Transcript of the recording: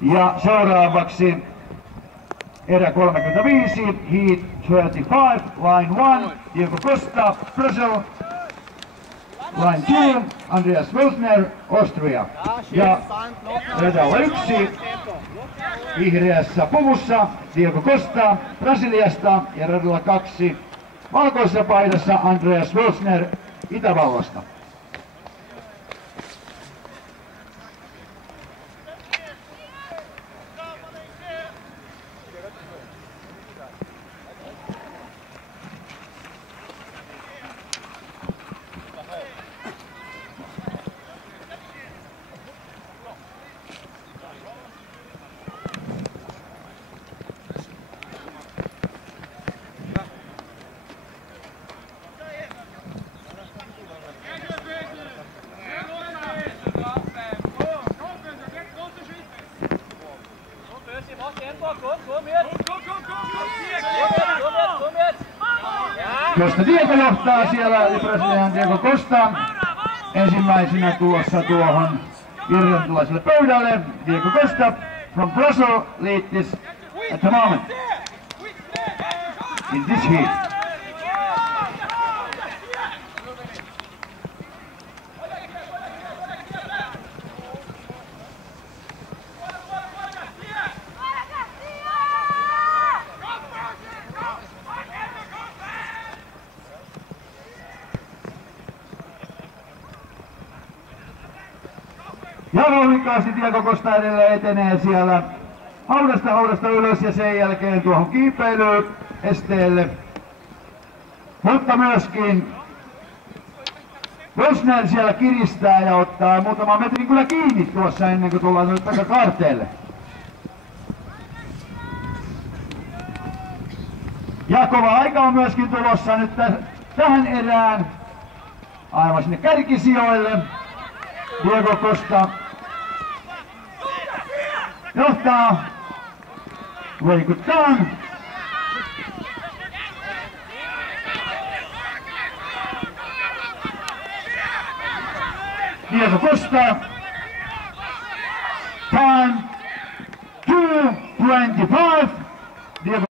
Ja seuraavaksi erä 35, heat 35, line 1, Diego Costa, Brazil. Line 2, Andreas Wölsner, Austria. Ja radalla 1, vihreässä puvussa, Diego Costa, Brasiliasta. Ja radalla 2, valkoisessa paidassa, Andreas Wölsner, Itävallasta. Costa Diego johtaa siellä, eli Brasilian Diego Costa ensimmäisenä tulossa tuohon irlantilaiselle pöydälle. Diego Costa from Brazil lead this at the moment in this heat. Ja voimakkaasti Diego Costa edelleen etenee siellä haudasta ylös ja sen jälkeen tuohon kiipeilyesteelle. Mutta myöskin Wölsner siellä kiristää ja ottaa muutaman metrin kyllä kiinni tuossa ennen kuin tullaan nyt takakaarteelle. Ja kova aika on myöskin tulossa nyt tähän erään aivan sinne kärkisijoille. Diego Costa johtaa, vaikutaan. Diego Costa, time 2:25.